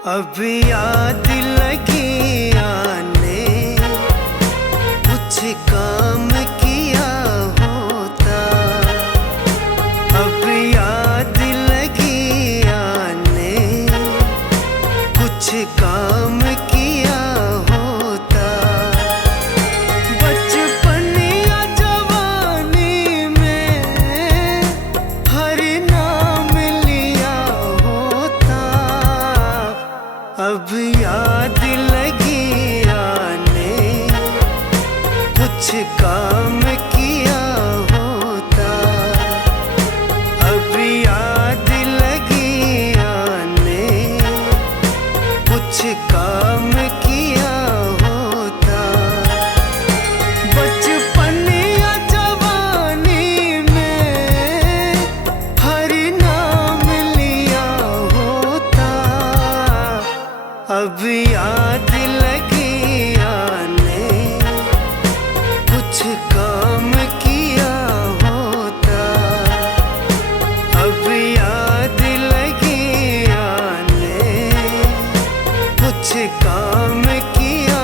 अब याद लगी आने, कुछ काम किया होता। अब याद लगी आने, कुछ काम किया होता। बचपन या जवानी में हर नाम लिया होता। अब याद लगी आने, कुछ काम किया होता। अब याद लगी आने, कुछ काम किया होता। बचपन या जवानी में हर नाम लिया होता। अब याद लगी आने, कुछ काम किया होता। अब याद लगी आने, कुछ काम किया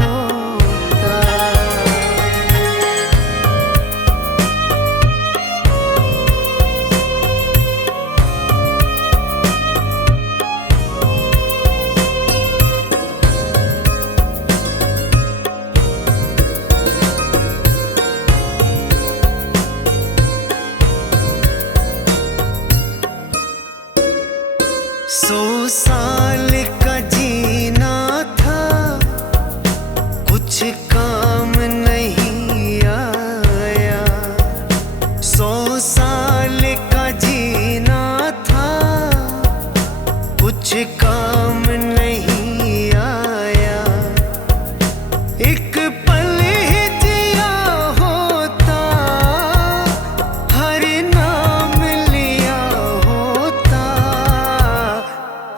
होता। सौ साल का जीना था, कुछ काम नहीं आया। 100 साल का जीना था, कुछ काम नहीं आया। एक पल ही जिया होता, हर नाम लिया होता।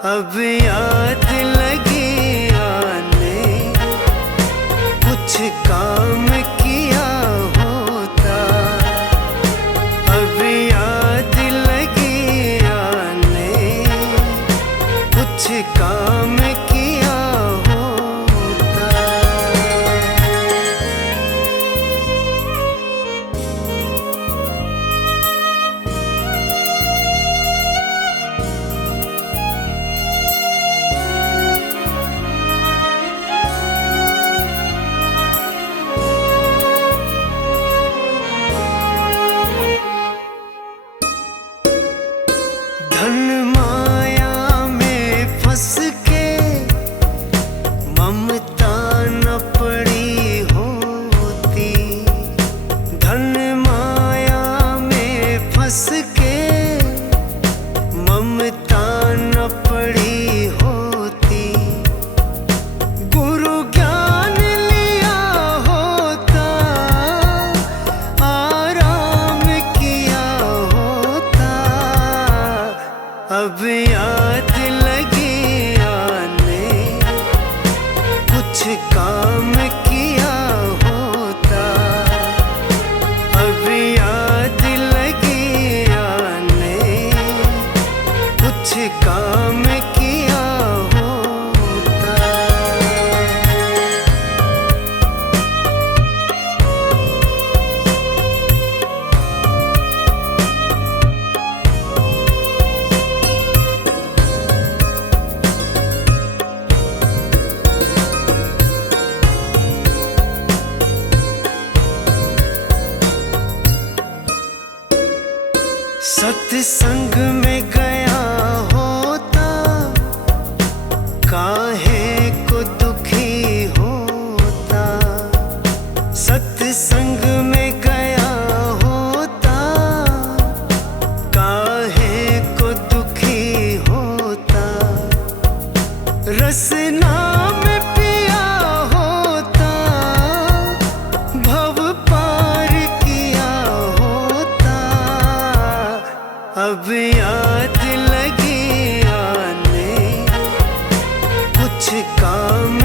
अब याद लगी आने, कुछ काम किया होता। अब याद लगी आने, कुछ काम किया होता। धन माया में फंस के ममता न पड़ी होती। धन माया में फंस के ममता न पड़ी होती। गुरु ज्ञान लिया होता, आराम किया होता। अब याद लगी आने, कुछ काम किया होता। अब याद लगी आने, कुछ काम किया होता। सत्संग में गया होता, काहे को दुखी होता। सत्संग में गया होता, काहे को दुखी होता। रसना में पिया होता, भव पार किया होता। अब याद लगी आने, कुछ काम